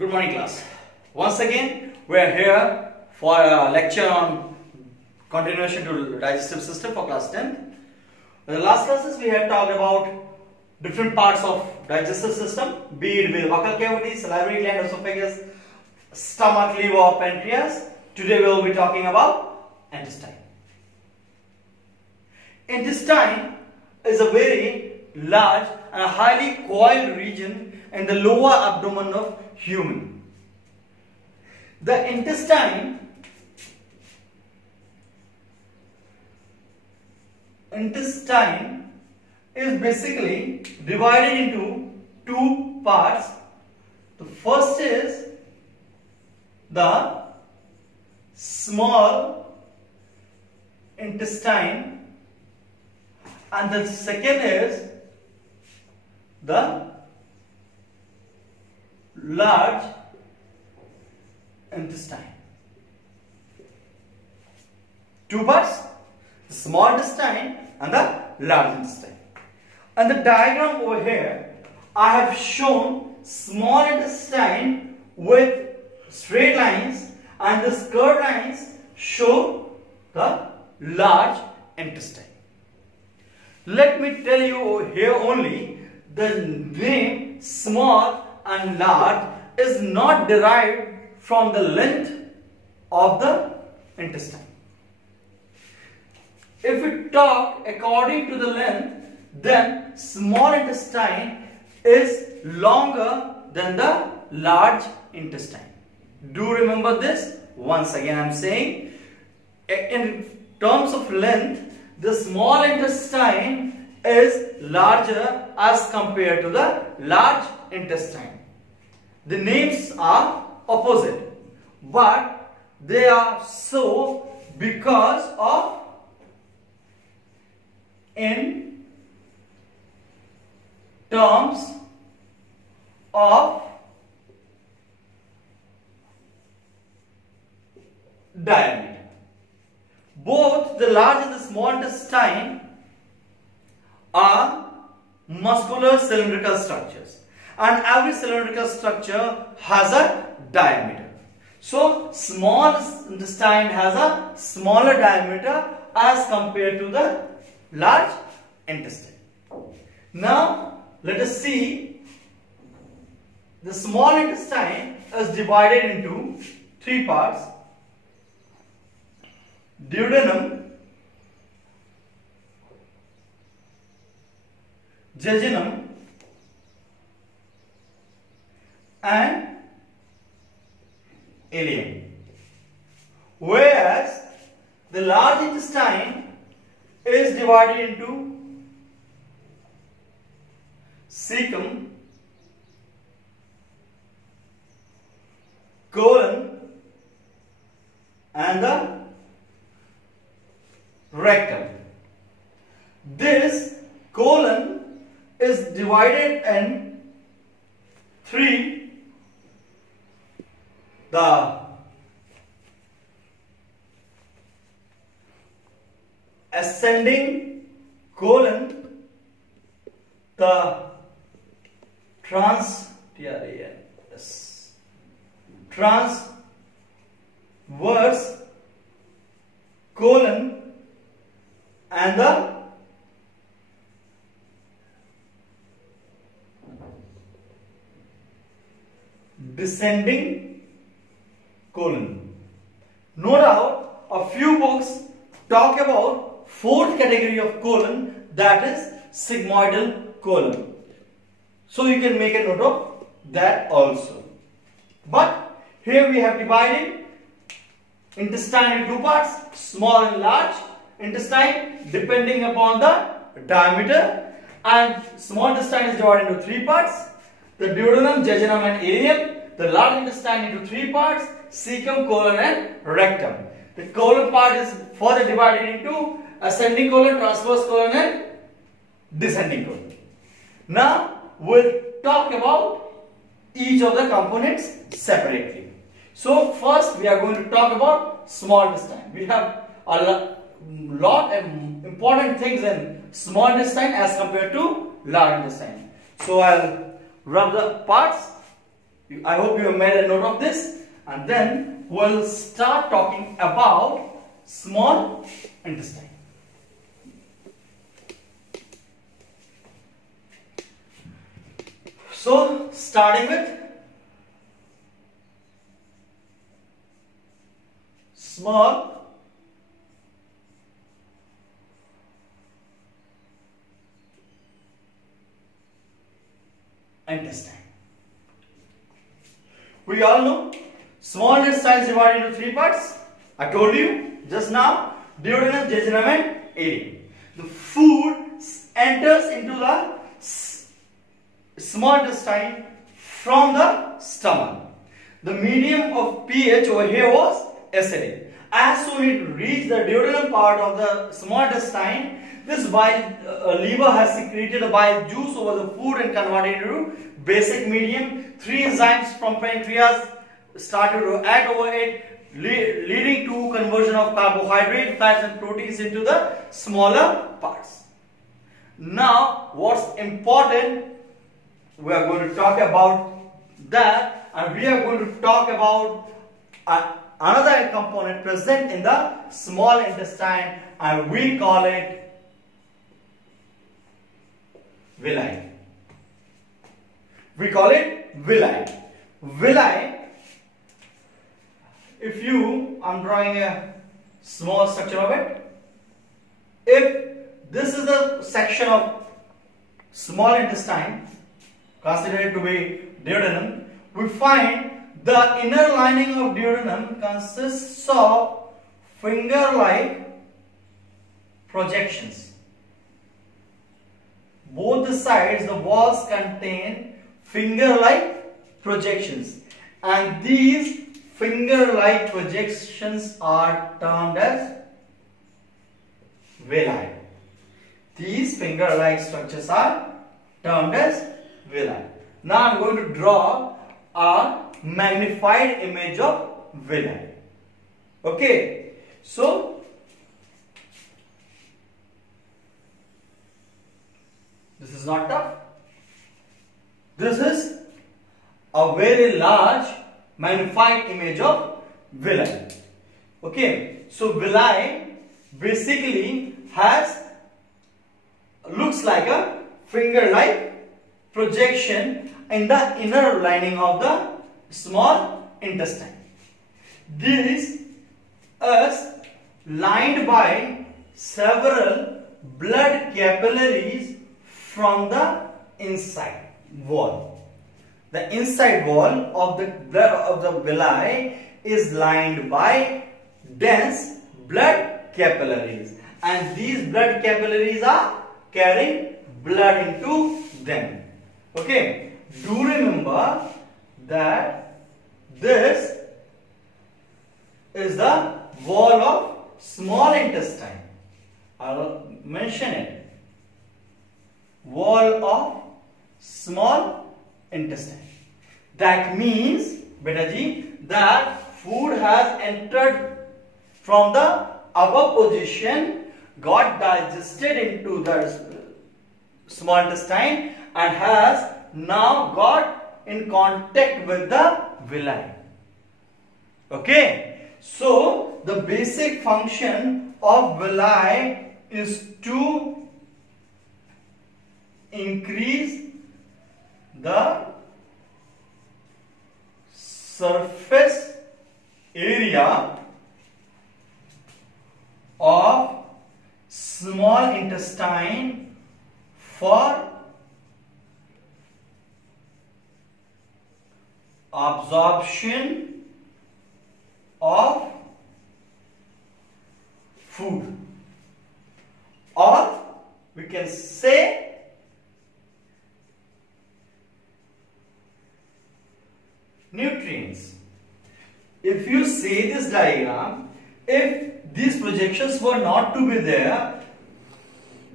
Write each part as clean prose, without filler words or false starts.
Good morning, class. Once again, we are here for a lecture on continuation to digestive system for class 10th. In the last classes, we had talked about different parts of digestive system, be it with buccal cavity, salivary gland, esophagus, stomach, liver, pancreas. Today, we will be talking about intestine. Intestine is a very large and a highly coiled region in the lower abdomen of human. The intestine is basically divided into two parts. The first is the small intestine and the second is the large intestine. Two parts, the small intestine and the large intestine. And the diagram over here, I have shown small intestine with straight lines and the curved lines show the large intestine. Let me tell you over here only, the name small and large is not derived from the length of the intestine. If we talk according to the length, then small intestine is longer than the large intestine. Do remember this? Once again I am saying, in terms of length, the small intestine is larger as compared to the large intestine. The names are opposite, but they are so because of in terms of diameter. Both the large and the small intestine are muscular cylindrical structures, and every cylindrical structure has a diameter. So small intestine has a smaller diameter as compared to the large intestine. Now let us see, the small intestine is divided into three parts: duodenum, jejunum and ileum. Whereas the large intestine is divided into cecum, colon and the rectum. This colon is divided in three: the ascending colon, the transverse colon and the descending colon. No doubt, a few books talk about fourth category of colon, that is sigmoidal colon. So you can make a note of that also. But here we have divided intestine into two parts, small and large intestine, depending upon the diameter, and small intestine is divided into three parts: the duodenum, jejunum and ileum. The large intestine into three parts: cecum, colon and rectum. The colon part is further divided into ascending colon, transverse colon and descending colon. Now we'll talk about each of the components separately. So first we are going to talk about small intestine. We have a lot of important things in small intestine as compared to large intestine. So I'll rub the parts. I hope you have made a note of this, and then we'll start talking about small intestine. So, starting with small intestine. We all know small intestine is divided into three parts. I told you just now: duodenum, jejunum, and ileum. The food enters into the small intestine from the stomach. The medium of pH over here was acidic. As soon as it reached the duodenum part of the small intestine, this bile liver has secreted the bile juice over the food and converted it into basic medium. Three enzymes from pancreas started to act over it, leading to conversion of carbohydrate, fats and proteins into the smaller parts. Now, what's important, we are going to talk about that, and we are going to talk about another component present in the small intestine, and we call it villi. We call it villi. Villi, I'm drawing a small structure of it. If this is the section of small intestine, considered to be duodenum, we find the inner lining of duodenum consists of finger-like projections. Both the sides, the walls contain finger-like projections, and these finger-like projections are termed as villi. These finger-like structures are termed as villi. Now I am going to draw a magnified image of villi. Okay, so this is not tough. This is a very large magnified image of villi. Okay, so villi basically looks like a finger-like projection in the inner lining of the small intestine. This is lined by several blood capillaries from the inside wall. The inside wall of the villi is lined by dense blood capillaries, and these blood capillaries are carrying blood into them. Okay, do remember that this is the wall of small intestine. I will mention it. Wall of small intestine. That means, beta ji, that food has entered from the upper position, got digested into the small intestine, and has now got in contact with the villi. Okay, so the basic function of villi is to increase the surface area of small intestine for absorption of food, or we can say nutrients. If you see this diagram, if these projections were not to be there,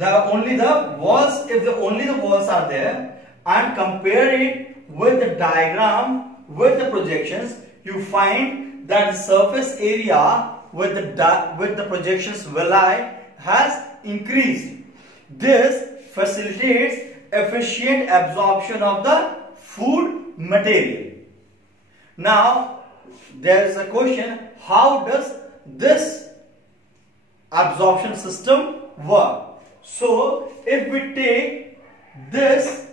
only the walls are there, and compare it with the diagram with the projections, you find that the surface area with the projections villi has increased. This facilitates efficient absorption of the food material. Now there is a question, how does this absorption system work? So if we take this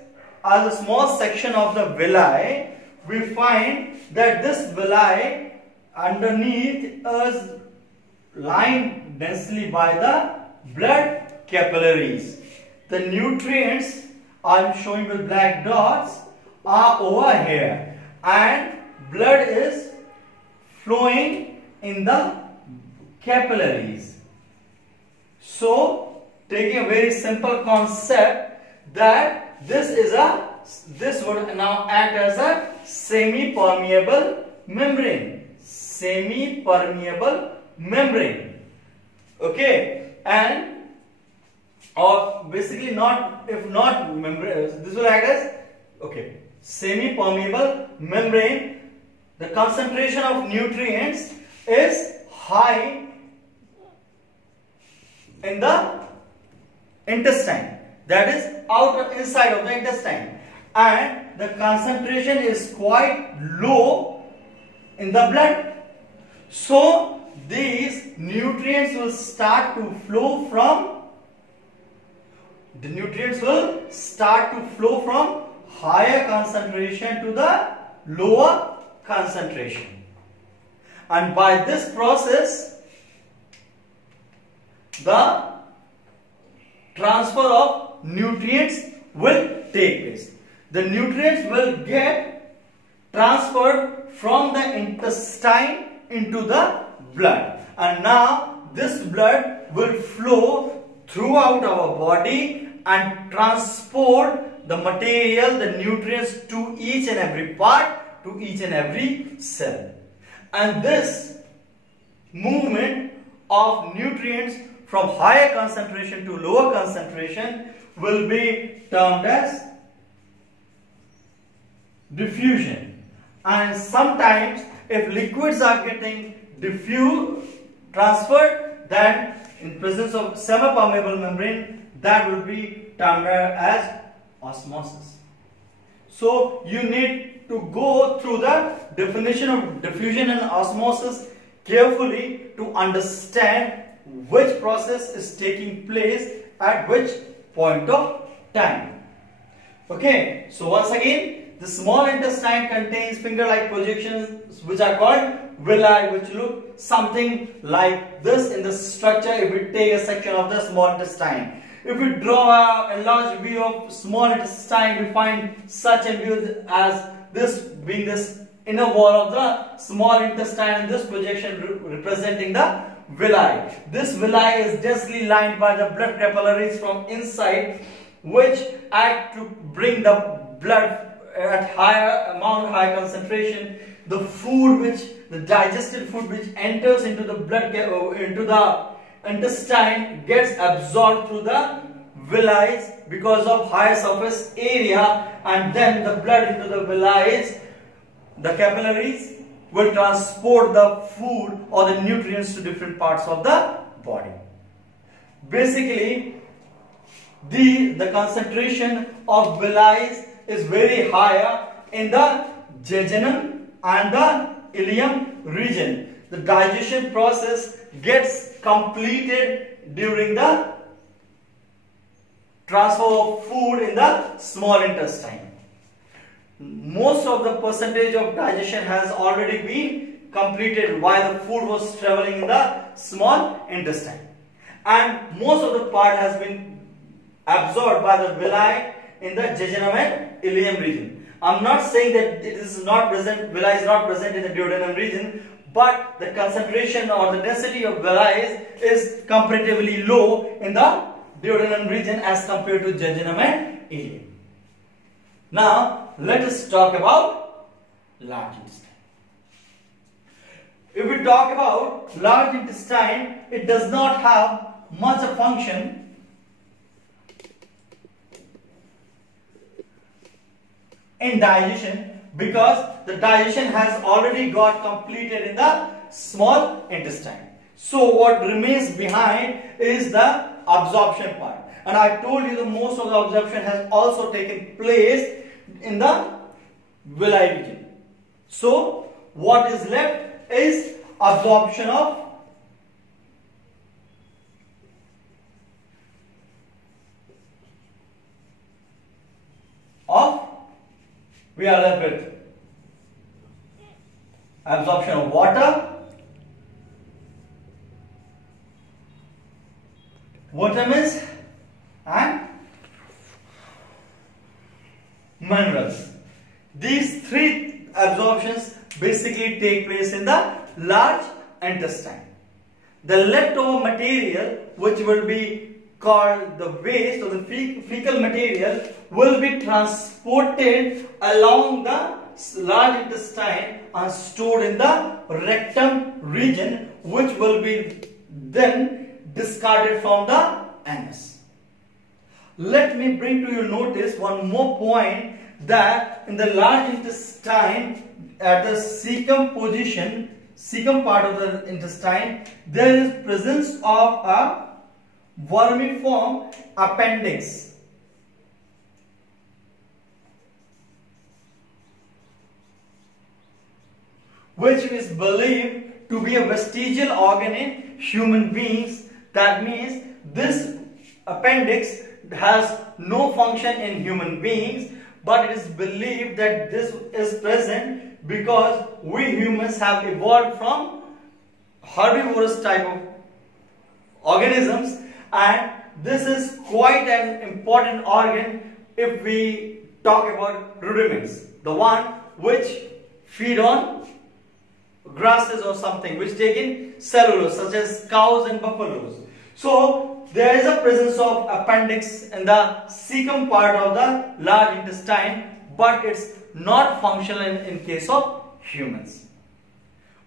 as a small section of the villi, we find that this villi underneath is lined densely by the blood capillaries. The nutrients I am showing with black dots are over here, and blood is flowing in the capillaries. So taking a very simple concept that this would now act as a semi-permeable membrane. Semi-permeable membrane. Okay, and or basically not, if not membrane, this will act as, okay, semi-permeable membrane. The concentration of nutrients is high in the intestine, that is inside of the intestine, and the concentration is quite low in the blood. So these nutrients will start to flow from higher concentration to the lower concentration, and by this process the transfer of nutrients will take place. The nutrients will get transferred from the intestine into the blood, and now this blood will flow throughout our body and transport the material, the nutrients, to each and every part, to each and every cell. And this movement of nutrients from higher concentration to lower concentration will be termed as diffusion. And sometimes if liquids are getting transferred, then in presence of semi-permeable membrane, that will be termed as osmosis. So you need to go through the definition of diffusion and osmosis carefully to understand which process is taking place at which point of time. Okay, so once again, the small intestine contains finger-like projections which are called villi, which look something like this in the structure. If we take a section of the small intestine, if we draw a large view of small intestine, we find such a view as this being this inner wall of the small intestine, and this projection representing the villi. This villi is densely lined by the blood capillaries from inside, which act to bring the blood at higher concentration. The digested food which enters into the blood, into the intestine, gets absorbed through the villi because of higher surface area, and then the blood into the villi, the capillaries will transport the food or the nutrients to different parts of the body. Basically, the concentration of villi is very higher in the jejunum and the ileum region. The digestion process gets completed during the transfer of food in the small intestine. Most of the percentage of digestion has already been completed while the food was traveling in the small intestine, and most of the part has been absorbed by the villi in the jejunum and ileum region. I am not saying that it is not present, villi is not present in the duodenum region, but the concentration or the density of villi is comparatively low in the duodenum region as compared to jejunum and ileum. Now let us talk about large intestine. If we talk about large intestine, it does not have much of function in digestion, because the digestion has already got completed in the small intestine. So what remains behind is the absorption part, and I told you that most of the absorption has also taken place in the villi region. So what is left is absorption of we are left with absorption of water, vitamins and minerals. These three absorptions basically take place in the large intestine. The leftover material, which will be called the waste or the fecal material, will be transported along the large intestine and stored in the rectum region, which will be then discarded from the anus. Let me bring to your notice one more point, that in the large intestine at the cecum position, cecum part of the intestine, there is presence of a vermiform appendix, which is believed to be a vestigial organ in human beings. That means this appendix has no function in human beings, but it is believed that this is present because we humans have evolved from herbivorous type of organisms, and this is quite an important organ if we talk about rudiments, the one which feed on grasses or something, which take in cellulose, such as cows and buffaloes. So there is a presence of appendix in the cecum part of the large intestine, but it's not functional in case of humans.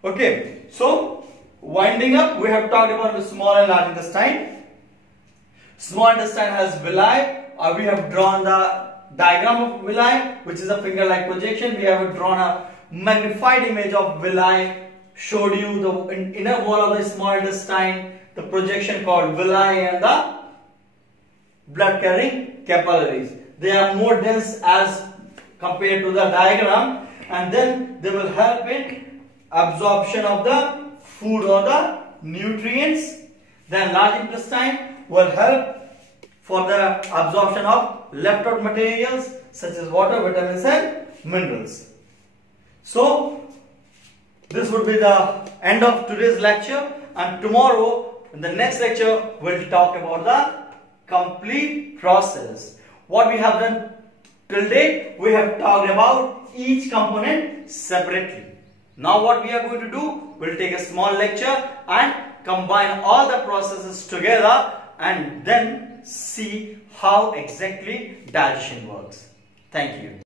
Okay, so winding up, we have talked about the small and large intestine. Small intestine has villi. We have drawn the diagram of villi, which is a finger-like projection. We have drawn a magnified image of villi, showed you the inner wall of the small intestine, the projection called villi, and the blood carrying capillaries. They are more dense as compared to the diagram, and then they will help in absorption of the food or the nutrients. Then large intestine will help for the absorption of left out materials such as water, vitamins and minerals. So this would be the end of today's lecture, and tomorrow in the next lecture we'll talk about the complete process. What we have done till date, we have talked about each component separately. Now what we are going to do, we'll take a small lecture and combine all the processes together and then see how exactly digestion works. Thank you.